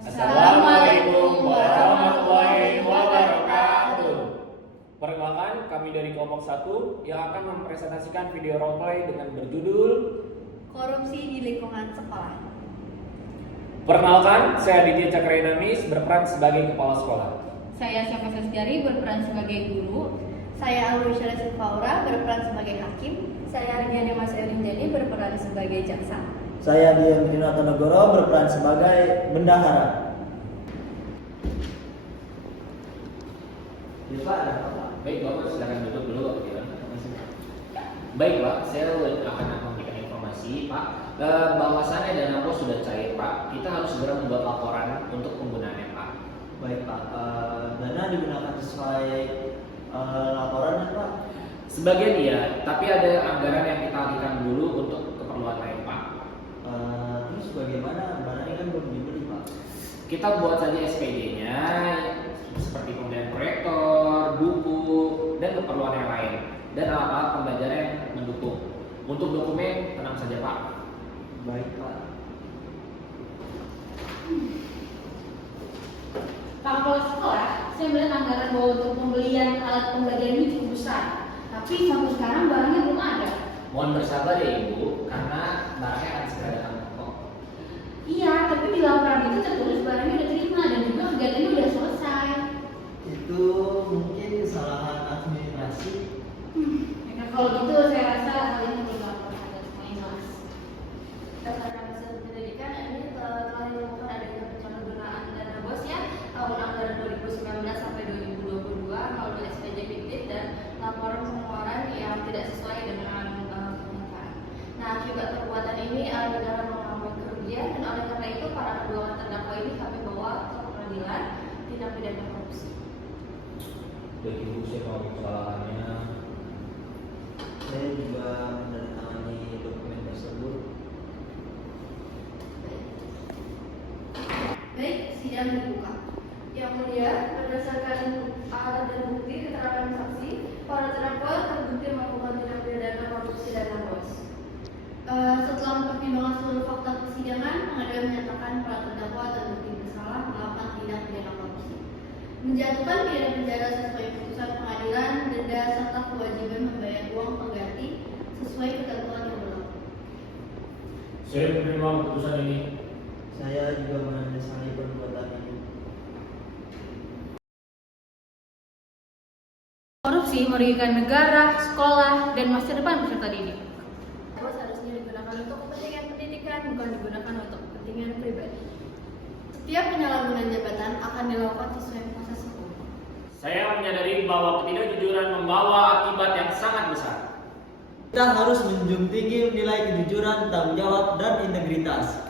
Assalamualaikum warahmatullahi wabarakatuh. Perkenalkan, kami dari kelompok 1 yang akan mempresentasikan video roleplay dengan berjudul Korupsi di lingkungan sekolah. Perkenalkan, saya Aditya Cakrainamis berperan sebagai kepala sekolah. Saya Syafa Sasgari berperan sebagai guru. Saya Alwisya Silvaura berperan sebagai hakim. Saya Ardiana Mas Elinjani berperan sebagai jaksa. Saya Dion Rinatonegoro berperan sebagai bendahara. Ya Pak, ada apa? Baik Bapak, silakan duduk dulu Bapak Dion. Baik Pak, saya akan memberikan informasi Pak, bahwasannya dana pos sudah cair Pak. Kita harus segera membuat laporan untuk penggunaannya Pak. Baik Pak, dana digunakan sesuai laporan Pak? Sebagian iya, tapi ada anggaran yang kita alihkan dulu untuk keperluan lain Pak. Terus bagaimana? Barangnya kan belum dibeli Pak. Kita buat saja SPD-nya seperti pembelian proyektor, buku, dan keperluan yang lain, dan alat-alat pembelajaran yang mendukung. Untuk dokumen tenang saja Pak. Baik Pak. Pak Kepala Sekolah, saya melihat anggaran bahwa untuk pembelian alat pembelajaran ini cukup besar. Tapi sampai sekarang barangnya belum ada. Mohon bersabar ya Ibu, karena barangnya akan segera datang kok. Iya, tapi di laporan itu tertulis barangnya udah terima dan juga kegiatannya udah selesai. Itu mungkin kesalahan administrasi. Ya, kalau gitu saya rasa hal ini perlu laporan dan semuanya jelas. Berdasarkan hasil penyelidikan ini telah ditemukan adanya penyalahgunaan dana bos ya tahun anggaran 2019 sampai 2022 melalui SPJ fiktif dan laporan pengeluaran yang tidak sesuai dengan kenyataan. Nah, akibat perbuatan ini negara mengalami kerugian dan oleh karena itu para kedua terdakwa ini kami bawa ke pengadilan tindak pidana korupsi. Dan Ibu saya mau kesalahannya. Saya juga menandatangani dokumen tersebut. Baik, sidang dibuka. Yang mulia, berdasarkan alat dan bukti keterangan saksi, para terdakwa terbukti melakukan tindak pidana korupsi dana bos. Setelah mempertimbangkan seluruh fakta persidangan, pengadilan menyatakan para terdakwa terbukti bersalah melakukan tindak pidana korupsi, menjatuhkan pidana penjara sesuai putusan pengadilan, denda serta kewajiban membayar uang pengganti sesuai ketentuan yang berlaku. Saya menerima keputusan ini. Saya juga menandatangani perbuatan ini. Korupsi merugikan negara, sekolah, dan masa depan peserta didik. Bos harusnya digunakan untuk kepentingan pendidikan, bukan digunakan untuk kepentingan pribadi. Setiap penyalahgunaan jabatan akan dilakukan sesuai proses hukum. Saya menyadari bahwa ketidakjujuran membawa akibat yang sangat besar. Kita harus menjunjung tinggi nilai kejujuran, tanggung jawab, dan integritas.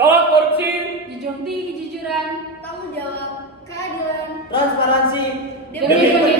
Tolak korupsi. Junjung tinggi kejujuran Tanggung jawab, keadilan, Transparansi demi